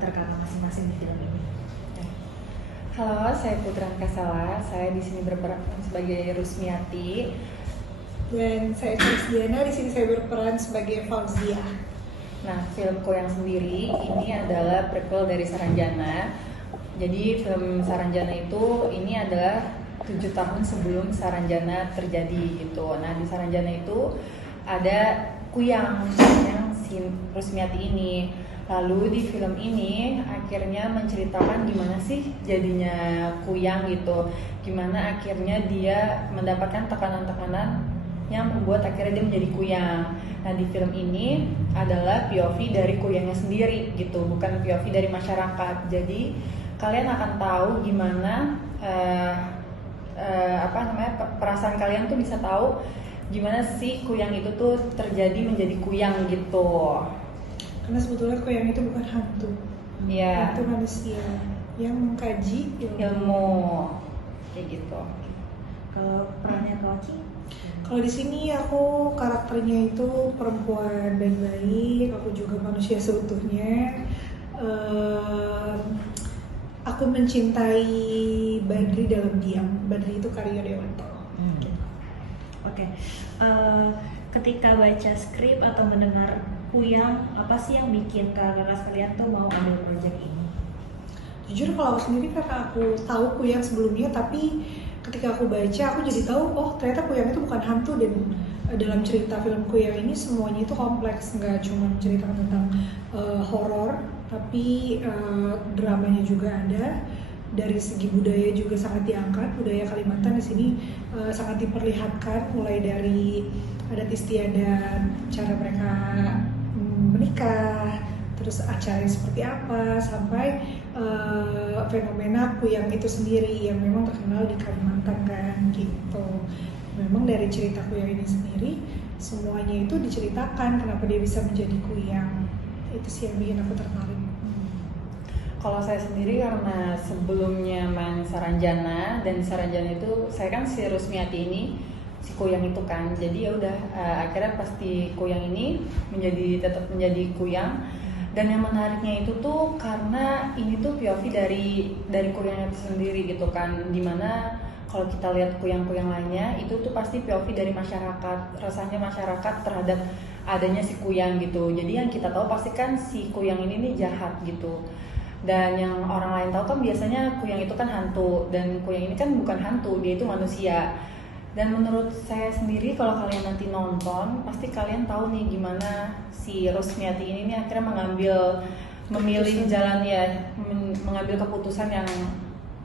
karakter masing-masing di film ini. Halo, saya Putra Kasala. Saya di sini berperan sebagai Rusmiati. Dan saya Krisdiana, di sini saya berperan sebagai Fauzia. Nah, film Koyang sendiri ini adalah prequel dari Saranjana. Jadi film Saranjana itu ini adalah 7 tahun sebelum Saranjana terjadi gitu. Nah, di Saranjana itu ada Kuyang yang si Rusmiati ini. Lalu di film ini akhirnya menceritakan gimana sih jadinya Kuyang gitu. Gimana akhirnya dia mendapatkan tekanan-tekanan yang membuat akhirnya dia menjadi Kuyang. Nah, di film ini adalah POV dari Kuyangnya sendiri gitu, bukan POV dari masyarakat. Jadi kalian akan tahu gimana perasaan kalian tuh bisa tahu gimana sih Kuyang itu tuh terjadi menjadi Kuyang gitu. Karena sebetulnya Kuyang itu bukan hantu, Iya. itu manusia yang mengkaji Ilmu kayak gitu. Kalau perannya Koci? Kalau di sini aku karakternya itu perempuan baik-baik, aku juga manusia seutuhnya. Aku mencintai Badri dalam diam. Badri itu Karyo Dewanto. Oke. Ketika baca skrip atau mendengar Kuyang, apa sih yang bikin kakak sekalian tuh mau ambil proyek ini? Jujur kalau aku sendiri karena aku tahu Kuyang sebelumnya, tapi ketika aku baca aku jadi tahu oh ternyata Kuyang itu bukan hantu, dan dalam cerita film Kuyang ini semuanya itu kompleks, nggak cuma menceritakan tentang horor, tapi dramanya juga ada. Dari segi budaya juga sangat diangkat, budaya Kalimantan di sini sangat diperlihatkan, mulai dari adat istiadat, cara mereka menikah, terus acaranya seperti apa, sampai fenomena Kuyang itu sendiri yang memang terkenal di Kalimantan kan gitu. Memang dari cerita Kuyang ini sendiri semuanya itu diceritakan kenapa dia bisa menjadi Kuyang. Itu sih yang bikin aku tertarik. Kalau saya sendiri karena sebelumnya main Saranjana, dan di Saranjana itu saya kan si Rusmiati ini si Kuyang itu kan, jadi ya udah akhirnya pasti Kuyang ini tetap menjadi Kuyang. Dan yang menariknya itu tuh karena ini tuh POV dari Kuyang itu sendiri gitu kan, dimana kalau kita lihat Kuyang-Kuyang lainnya itu tuh pasti POV dari masyarakat, rasanya masyarakat terhadap adanya si Kuyang gitu. Jadi yang kita tahu pasti kan si Kuyang ini nih jahat gitu. Dan yang orang lain tahu kan biasanya Kuyang itu kan hantu, dan Kuyang ini kan bukan hantu, dia itu manusia. Dan menurut saya sendiri kalau kalian nanti nonton pasti kalian tahu nih gimana si Rusmiati ini nih akhirnya memilih jalan ya, mengambil keputusan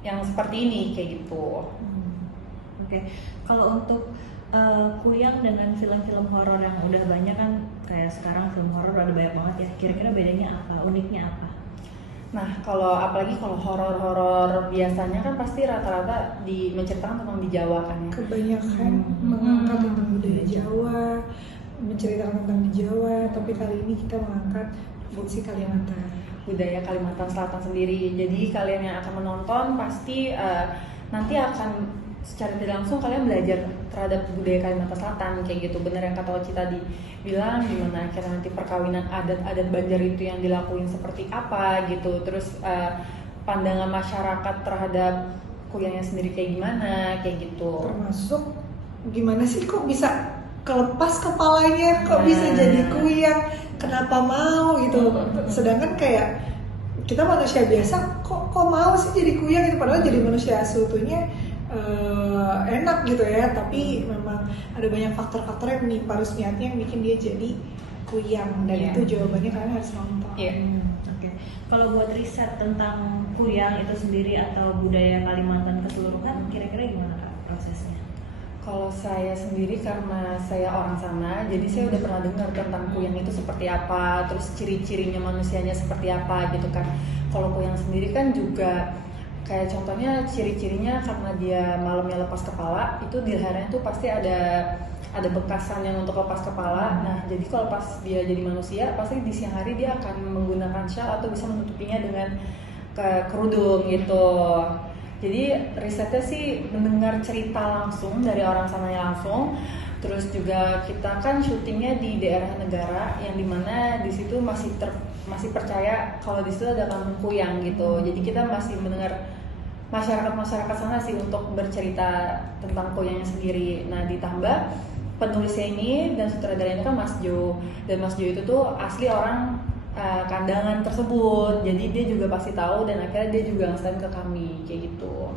yang seperti ini kayak gitu. Oke. Kalau untuk Kuyang dengan film-film horor yang udah banyak kan, kayak sekarang film horor ada banyak banget ya, kira-kira bedanya apa, uniknya apa? Nah, apalagi kalau horor-horor biasanya kan pasti rata-rata menceritakan tentang di Jawa kan ya. Kebanyakan mengangkat tentang budaya Jawa, menceritakan tentang di Jawa, tapi kali ini kita mengangkat fungsi Kalimantan. Budaya Kalimantan Selatan sendiri. Jadi kalian yang akan menonton pasti nanti akan secara tidak langsung kalian belajar terhadap budaya Kalimantan Selatan kayak gitu. Bener yang kata Oci tadi bilang, gimana akhirnya nanti perkawinan adat-adat Banjar itu yang dilakuin seperti apa gitu. Terus pandangan masyarakat terhadap Kuyangnya sendiri kayak gimana kayak gitu. Termasuk gimana sih kok bisa kelepas kepalanya, kok bisa jadi Kuyang, kenapa mau gitu. Sedangkan kayak kita manusia biasa kok mau sih jadi Kuyang gitu, padahal jadi manusia seutuhnya enak gitu ya, tapi memang ada banyak faktor-faktor yang menimpa Rusmiati yang bikin dia jadi Kuyang, dan itu jawabannya kalian harus nonton. Oke. Kalau buat riset tentang Kuyang itu sendiri atau budaya Kalimantan keseluruhan, kira-kira gimana Kak prosesnya? Kalau saya sendiri karena saya orang sana, jadi saya udah pernah dengar tentang Kuyang itu seperti apa, terus ciri-cirinya manusianya seperti apa gitu kan. Kalau Kuyang sendiri kan juga kayak contohnya ciri-cirinya karena dia malamnya lepas kepala, itu di lehernya tuh pasti ada bekasan yang untuk lepas kepala. Nah, jadi kalau pas dia jadi manusia, pasti di siang hari dia akan menggunakan shawl atau bisa menutupinya dengan kerudung gitu. Jadi risetnya sih mendengar cerita langsung dari orang sananya langsung. Terus juga kita kan syutingnya di daerah negara yang dimana di situ masih masih percaya kalau di situ ada kampung kuyang gitu. Jadi kita masih mendengar masyarakat sana sih untuk bercerita tentang kuyangnya sendiri. Nah, ditambah penulisnya ini dan sutradaranya kan Mas Jo, dan Mas Jo itu tuh asli orang Kandangan tersebut, jadi dia juga pasti tahu dan akhirnya dia juga ngasih ke kami kayak gitu.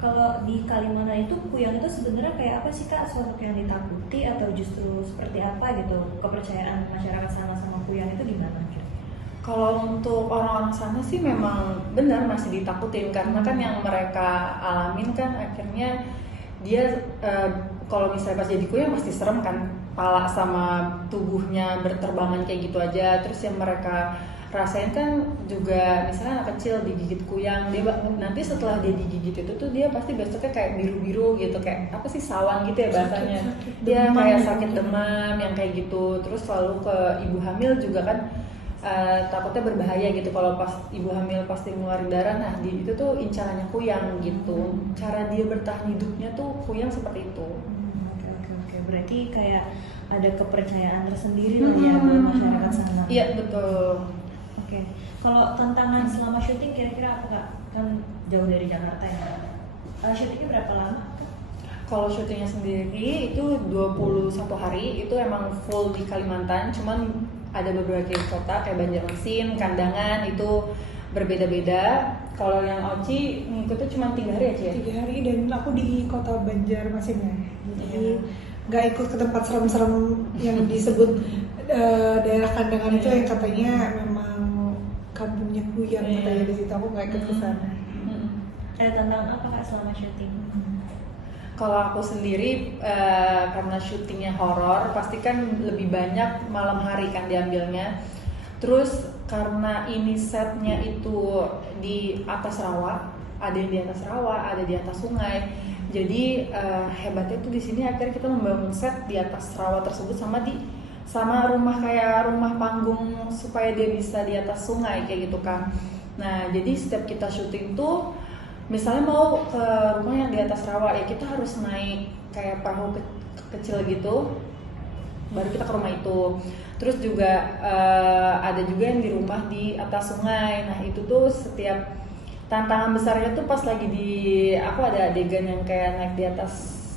Kalau di Kalimantan itu kuyang itu sebenarnya kayak apa sih Kak? Sosok yang ditakuti atau justru seperti apa gitu? Kepercayaan masyarakat sana sama kuyang itu gimana? Kalau untuk orang-orang sana sih memang benar masih ditakutin, karena kan yang mereka alamin kan akhirnya dia kalau misalnya pas jadi kuyang pasti serem kan, pala sama tubuhnya berterbangan kayak gitu aja. Terus yang mereka rasain kan juga misalnya anak kecil digigit kuyang, dia nanti setelah dia digigit itu tuh dia pasti besoknya kayak biru-biru gitu, kayak apa sih, sawan gitu ya bahasanya. Dia kayak sakit demam yang kayak gitu. Terus selalu ke ibu hamil juga kan takutnya berbahaya gitu kalau pas ibu hamil pasti ngeluarin darah. Nah itu tuh incarannya kuyang gitu. Cara dia bertahan hidupnya tuh kuyang seperti itu. Oke. Berarti kayak ada kepercayaan tersendiri lah ya buat masyarakat sana. Iya betul. Oke. Kalau tantangan selama syuting kira-kira apa Kak? Kan jauh dari Jakarta ya. Syutingnya berapa lama? Kalau syutingnya sendiri itu 21 hari, itu emang full di Kalimantan, cuman ada beberapa kota kayak Banjarmasin, Kandangan itu berbeda-beda. Kalau yang Oci ngikutnya cuma 3 hari aja ya? 3 hari, dan aku di kota Banjarmasin ya. Jadi nggak ikut ke tempat serem-serem yang disebut daerah Kandangan itu yang katanya memang kampungnya kuyang katanya di situ. Aku nggak ikut ke sana. Ada tantangan apa Kak selama syuting? Kalau aku sendiri karena syutingnya horor, pasti kan lebih banyak malam hari kan diambilnya. Terus karena ini setnya itu di atas rawa, ada yang di atas rawa, ada di atas sungai. Jadi hebatnya tuh di sini akhirnya kita membangun set di atas rawa tersebut sama rumah kayak rumah panggung supaya dia bisa di atas sungai kayak gitu kan. Nah jadi setiap kita syuting tuh misalnya mau ke rumah yang di atas rawa ya kita harus naik kayak perahu kecil gitu baru kita ke rumah itu. Terus juga ada juga yang di rumah di atas sungai. Nah itu tuh setiap tantangan besarnya tuh pas lagi aku ada adegan yang kayak naik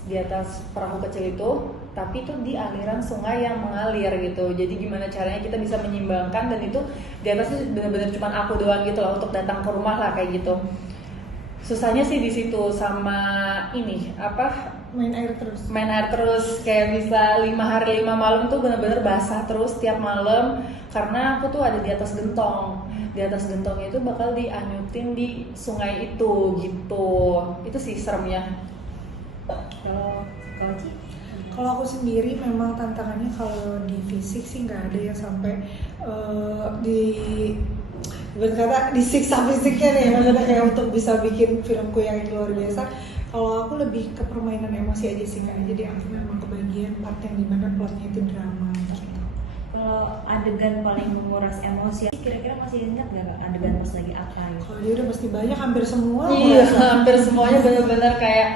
di atas perahu kecil itu, tapi itu di aliran sungai yang mengalir gitu. Jadi gimana caranya kita bisa menyimbangkan, dan itu di atas tuh benar-benar cuma aku doang gitu loh untuk datang ke rumah lah kayak gitu. Susahnya sih di situ, sama ini Main air terus kayak bisa 5 hari 5 malam tuh benar-benar basah terus tiap malam, karena aku tuh ada di atas gentong. Di atas gentongnya itu bakal dianyutin di sungai itu gitu. Itu sih seremnya. Kalau aku sendiri memang tantangannya kalau di fisik sih nggak ada yang sampai berkata disiksa fisiknya nih, maksudnya kayak untuk bisa bikin filmku yang luar biasa. Kalau aku lebih ke permainan emosi aja sih Kak. Jadi aku memang kebagian part yang dimana plotnya itu drama gitu. Kalau adegan paling menguras emosi, kira-kira masih ingat nggak Kak adegan pas lagi apa gitu? Kalau dia udah pasti banyak, hampir semua. Iya, hampir semuanya benar-benar kayak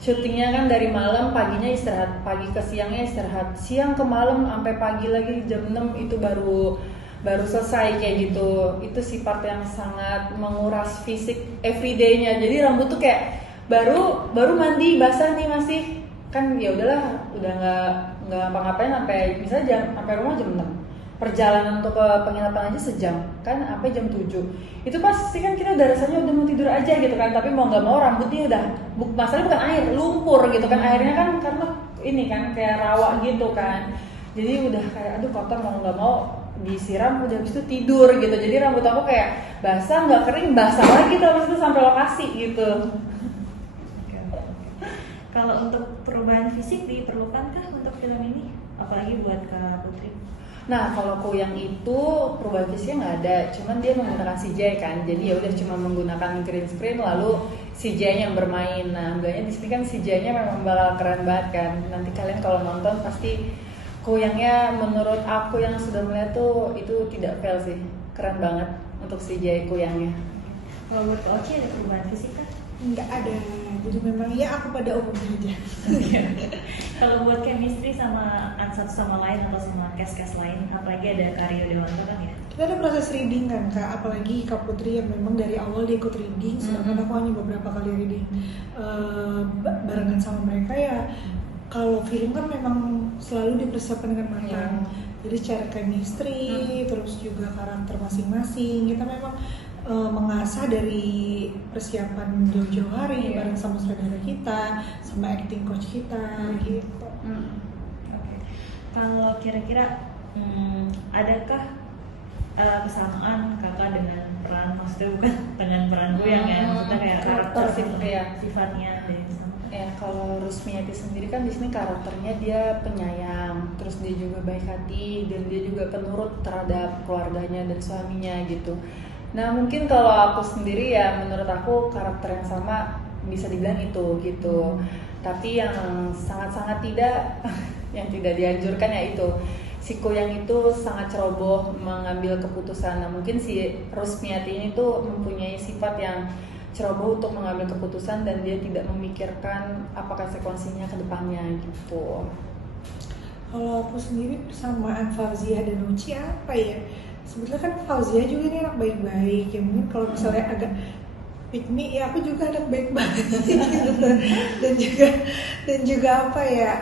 syutingnya kan dari malam, paginya istirahat, pagi ke siangnya istirahat, siang ke malam sampai pagi lagi jam 6 itu baru selesai kayak gitu. Itu sih part yang sangat menguras fisik everyday-nya. Jadi rambut tuh kayak baru mandi basah nih masih kan, ya udahlah udah nggak apa-ngapain sampai misalnya sampai rumah jam 6. Perjalanan untuk ke penginapan aja sejam kan, sampai jam 7. Itu pasti kan kita udah rasanya udah mau tidur aja gitu kan, tapi mau nggak mau rambutnya udah masalahnya bukan air, lumpur gitu kan. Airnya kan karena ini kan kayak rawa gitu kan, jadi udah kayak aduh kotor, mau nggak mau disiram, udah habis itu tidur gitu. Jadi rambut aku kayak basah nggak kering, basah lagi tuh habis itu sampai lokasi gitu. Kalau untuk perubahan fisik diperlukankah untuk film ini, apalagi buat Kak Putri? Nah kalau Kuyang itu perubahan fisiknya nggak ada, cuman dia menggunakan CGI kan, jadi ya udah cuma menggunakan green screen lalu CGI yang bermain. Nah enggaknya di sini kan CGI-nya memang bakal keren banget kan. Nanti kalian kalau nonton pasti Kuyangnya menurut aku yang sudah melihat tuh itu tidak fail sih, keren banget untuk CGI Kuyangnya. Kalau buat Kak Oci ada perubahan fisik kan? Nggak ada. jadi memang ya aku pada umumnya aja. Kalau buat chemistry sama satu sama lain atau sama cast lain, apalagi ada Karyo Dewanto kan ya. Kita ada proses reading kan Kak, apalagi Kak Putri yang memang dari awal dia ikut reading, sedangkan aku hanya beberapa kali reading barengan sama mereka ya. Kalau film kan memang selalu dipersiapkan dengan matang. Jadi secara chemistry, terus juga karakter masing-masing, kita memang mengasah dari persiapan jauh-jauh hari bareng sama saudara kita, sama acting coach kita gitu. Oke. Kalau kira-kira adakah kesamaan kakak dengan peran, maksudnya bukan dengan peran Kuyang ya, maksudnya kayak karakter sifatnya dari sama. Ya kalau Rusmiati sendiri kan di sini karakternya dia penyayang, terus dia juga baik hati dan dia juga penurut terhadap keluarganya dan suaminya gitu. Nah mungkin kalau aku sendiri ya menurut aku karakter yang sama bisa dibilang itu gitu. Tapi yang sangat-sangat tidak, yang tidak dianjurkan ya itu si Kuyang itu sangat ceroboh mengambil keputusan. Nah mungkin si Rusmiati ini tuh mempunyai sifat yang ceroboh untuk mengambil keputusan dan dia tidak memikirkan apa konsekuensinya ke depannya gitu. Kalau aku sendiri persamaan Fauzia dan Uci apa ya? Sebetulnya kan Fauzia juga ini anak baik-baik ya, mungkin kalau misalnya agak pick me ya aku juga anak baik-baik gitu. dan juga apa ya,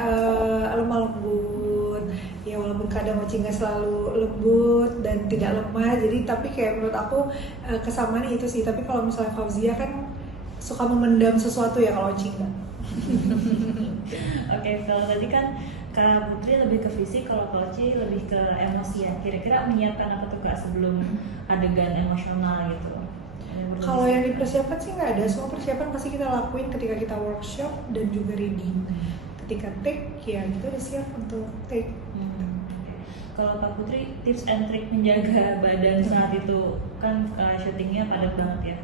lemah lembut ya, walaupun kadang Uci nggak selalu lembut dan tidak lemah, jadi tapi kayak menurut aku kesamaan itu sih. Tapi kalau misalnya Fauzia kan suka memendam sesuatu ya, kalau Uci nggak. Oke, kalau tadi kan Kak Putri lebih ke fisik, kalau Uci lebih ke emosi ya. Kira-kira menyiapkan apa tuh Kak sebelum adegan emosional gitu? Kalau yang dipersiapkan sih nggak ada, semua persiapan pasti kita lakuin ketika kita workshop dan juga reading. Ketika take ya kita udah siap untuk take. Kalau Kak Putri, tips and trick menjaga badan saat itu kan syutingnya padat banget ya.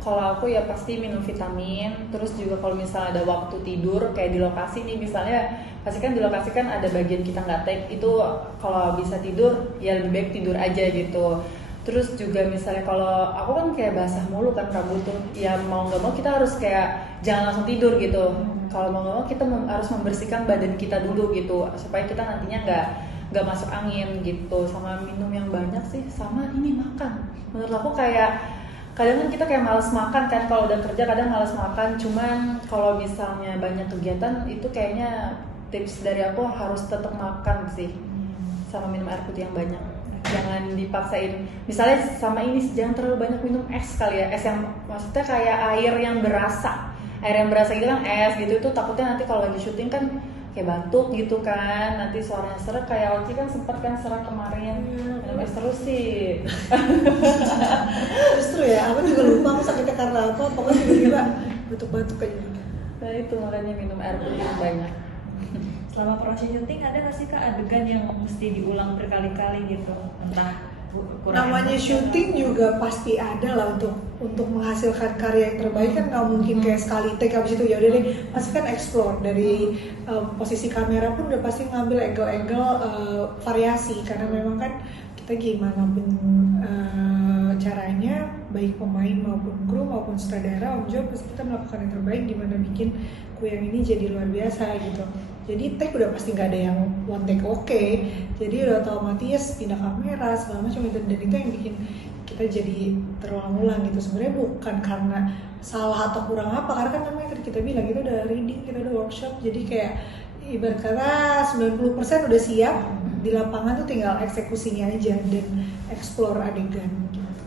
Kalau aku ya pasti minum vitamin, terus juga kalau misalnya ada waktu tidur kayak di lokasi nih misalnya, pasti kan di lokasi kan ada bagian kita nggak take, itu kalau bisa tidur ya lebih baik tidur aja gitu. Terus juga misalnya kalau aku kan kayak basah mulu kan rambut tuh, ya mau nggak mau kita harus kayak jangan langsung tidur gitu. Kalau mau nggak mau kita harus membersihkan badan kita dulu gitu supaya kita nantinya nggak masuk angin gitu. Sama minum yang banyak sih, sama ini makan. Menurut aku kayak kadang kan kita kayak malas makan kan, kalau udah kerja kadang malas makan. Cuman kalau misalnya banyak kegiatan itu kayaknya tips dari aku harus tetap makan sih, sama minum air putih yang banyak. Jangan dipaksain, misalnya sama ini jangan terlalu banyak minum es kali ya, es yang maksudnya kayak air yang berasa gitu kan, es gitu itu takutnya nanti kalau lagi syuting kan kayak batuk gitu kan, nanti suaranya serak. Kayak Oci kan sempet kan serak kemarin minum es terus sih. Justru ya, aku juga lupa aku sakitnya karena apa, pokoknya tiba-tiba batuk-batuk aja. Nah itu makanya minum air putih banyak. Selama proses syuting ada nggak sih Kak adegan yang mesti diulang berkali-kali gitu, entah namanya syuting juga pasti ada lah untuk menghasilkan karya yang terbaik kan nggak mungkin kayak sekali take habis itu ya udah deh, pasti kan explore dari posisi kamera pun udah pasti ngambil angle-angle variasi, karena memang kan kita gimana pun caranya, baik pemain maupun kru maupun sutradara, Om Jo pasti kita melakukan yang terbaik gimana bikin Kuyang ini jadi luar biasa gitu. Jadi take udah pasti nggak ada yang one take oke. Jadi udah otomatis pindah kamera segala macam itu, dan itu yang bikin kita jadi terulang-ulang gitu. Sebenarnya bukan karena salah atau kurang apa, karena kan memang tadi kita bilang kita udah reading, kita udah workshop, jadi kayak ibarat kata 90% udah siap, di lapangan tuh tinggal eksekusinya aja dan explore adegan gitu.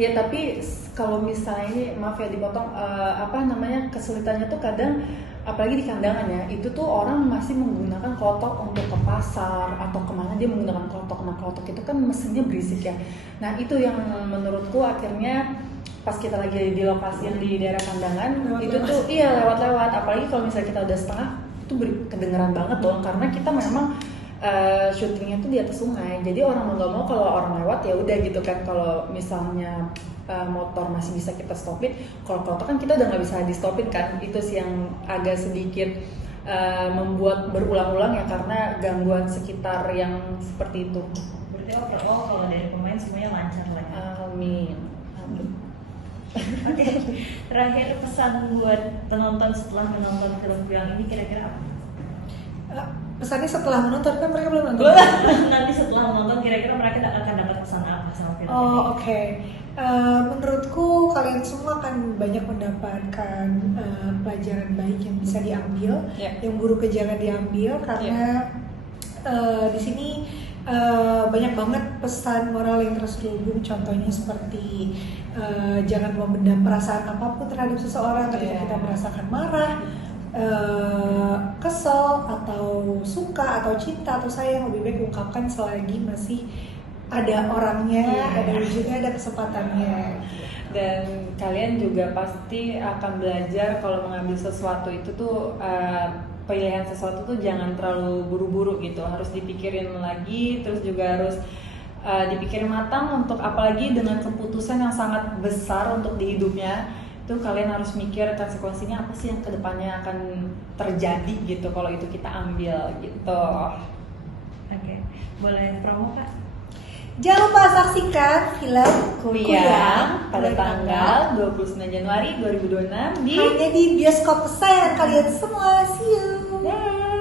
Ya tapi kalau misalnya ini maaf ya dipotong, kesulitannya tuh kadang apalagi di kandangan ya, itu tuh orang masih menggunakan klotok untuk ke pasar atau kemana dia menggunakan klotok. Nah klotok itu kan mesinnya berisik ya. Nah itu yang menurutku akhirnya pas kita lagi di lokasi yang di daerah kandangan itu tuh iya lewat-lewat, apalagi kalau misalnya kita udah setengah itu kedengeran banget dong, karena kita memang syutingnya tuh di atas sungai, jadi orang mau nggak mau kalau orang lewat ya udah gitu kan. Kalau misalnya motor masih bisa kita stopin, kalau klotok kan kita udah nggak bisa di stopin kan. Itu sih yang agak sedikit membuat berulang-ulang ya, karena gangguan sekitar yang seperti itu. Berarti overall kalau dari pemain semuanya lancar lah ya. Amin. Oke, terakhir pesan buat penonton setelah menonton film Kuyang ini kira-kira apa? Pesannya setelah menonton, kan mereka belum nonton. Nanti setelah menonton kira-kira mereka akan dapat pesan apa sama film ini? Oh oke. Menurutku kalian semua akan banyak mendapatkan pelajaran baik yang bisa diambil, yang buruk jangan diambil karena di sini banyak banget pesan moral yang terselubung. Contohnya seperti jangan memendam perasaan apapun terhadap seseorang ketika kita merasakan marah, kesel atau suka atau cinta atau sayang, lebih baik ungkapkan selagi masih ada orangnya, ada wujudnya, ada kesempatannya. Dan kalian juga pasti akan belajar kalau mengambil sesuatu itu tuh pilihan sesuatu tuh jangan terlalu buru-buru gitu, harus dipikirin lagi, terus juga harus dipikirin matang untuk apalagi dengan keputusan yang sangat besar untuk di hidupnya. Itu kalian harus mikir konsekuensinya apa sih yang kedepannya akan terjadi gitu kalau itu kita ambil gitu. Oke, boleh promo Kak? Jangan lupa saksikan film Kuyang pada tanggal 29 Januari 2026 hanya di bioskop kesayangan kalian semua. See you. Bye.